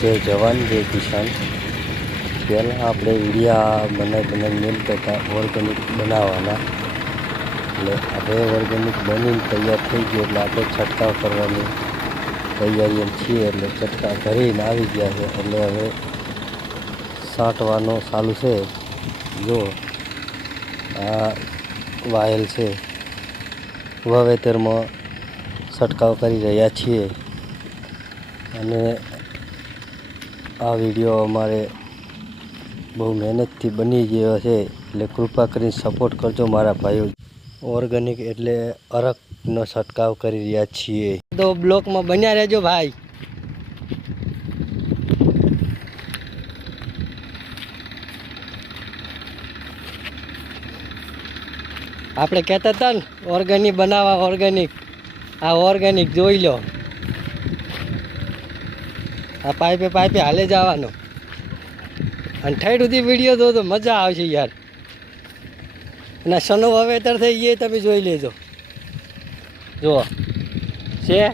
જય જવાન જય કિસાન, પહેલાં આપણે યુરિયા બનાવી બનાવી મેળતા હતા ઓર્ગેનિક બનાવવાના. એટલે હવે ઓર્ગેનિક બનીને તૈયાર થઈ ગયું એટલે આપણે છંટકાવ કરવાની તૈયારી છીએ. એટલે છંટકાવ કરીને આવી ગયા છે. એટલે હવે છાંટવાનું ચાલુ છે. જો આ વાયલ છે. વાવેતરમાં છંટકાવ કરી રહ્યા છીએ. અને આ વીડિયો અમારે બહુ મહેનતથી બની ગયો છે. એટલે કૃપા કરીને સપોર્ટ કરજો મારા ભાઈઓ. ઓર્ગેનિક એટલે અરકનો છંટકાવ કરી રહ્યા છીએ. તો બ્લોકમાં બન્યા રહેજો ભાઈ. આપણે કહેતા હતા ને ઓર્ગેનિક બનાવવા ઓર્ગેનિક આ ઓર્ગેનિક જોઈ લો. આ પાઇપે પાઇપે હાલે જવાનો. અને ઠેઠ સુધી વીડિયો જો તો મજા આવશે યાર. અને સનો વાવેતર થઈ ગયે તમે જોઈ લેજો. જુઓ. છે?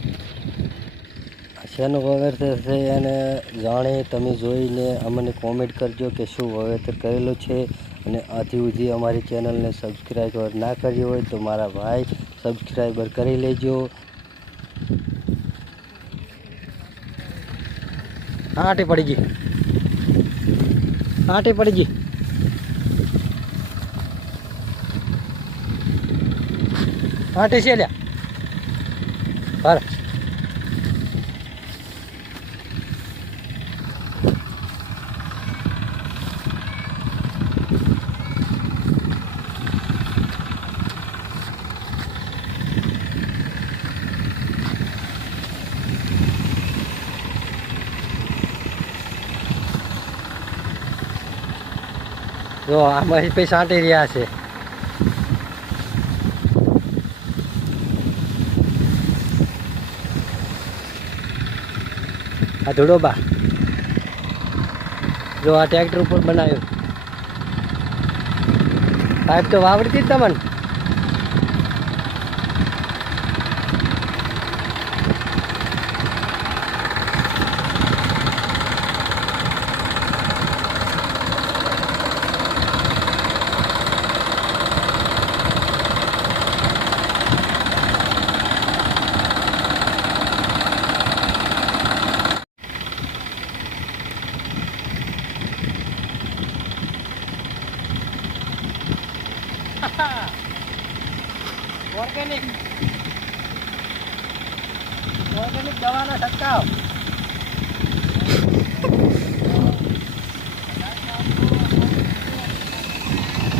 શેનું વાવેતર છે અને જાણે તમે જોઈને અમને કોમેન્ટ કરજો કે શું વાવેતર કરેલું છે. અને આથી સુધી અમારી ચેનલને સબસ્ક્રાઈબર ના કરી હોય તો મારા ભાઈ સબસ્ક્રાઈબર કરી લેજો. આટી પડી ગઈ આટી પડી ગઈ આટી છે લ્યા બરાબર જો, આમાં પછી સાંટી રહ્યા છે. આ ધોડોબા જો, આ ટ્રેક્ટર ઉપર બનાવ્યું. પાઇપ તો વાવડતી જ તમને. ઓર્ગેનિક ઓર્ગેનિક દવાનો છંટકાવ.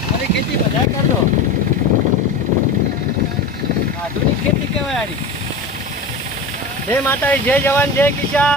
મારી ખેતી બધા કરજો આધુનિક ખેતી કહેવાય આની. જય માતાજી, જય જવાન, જય કિસાન.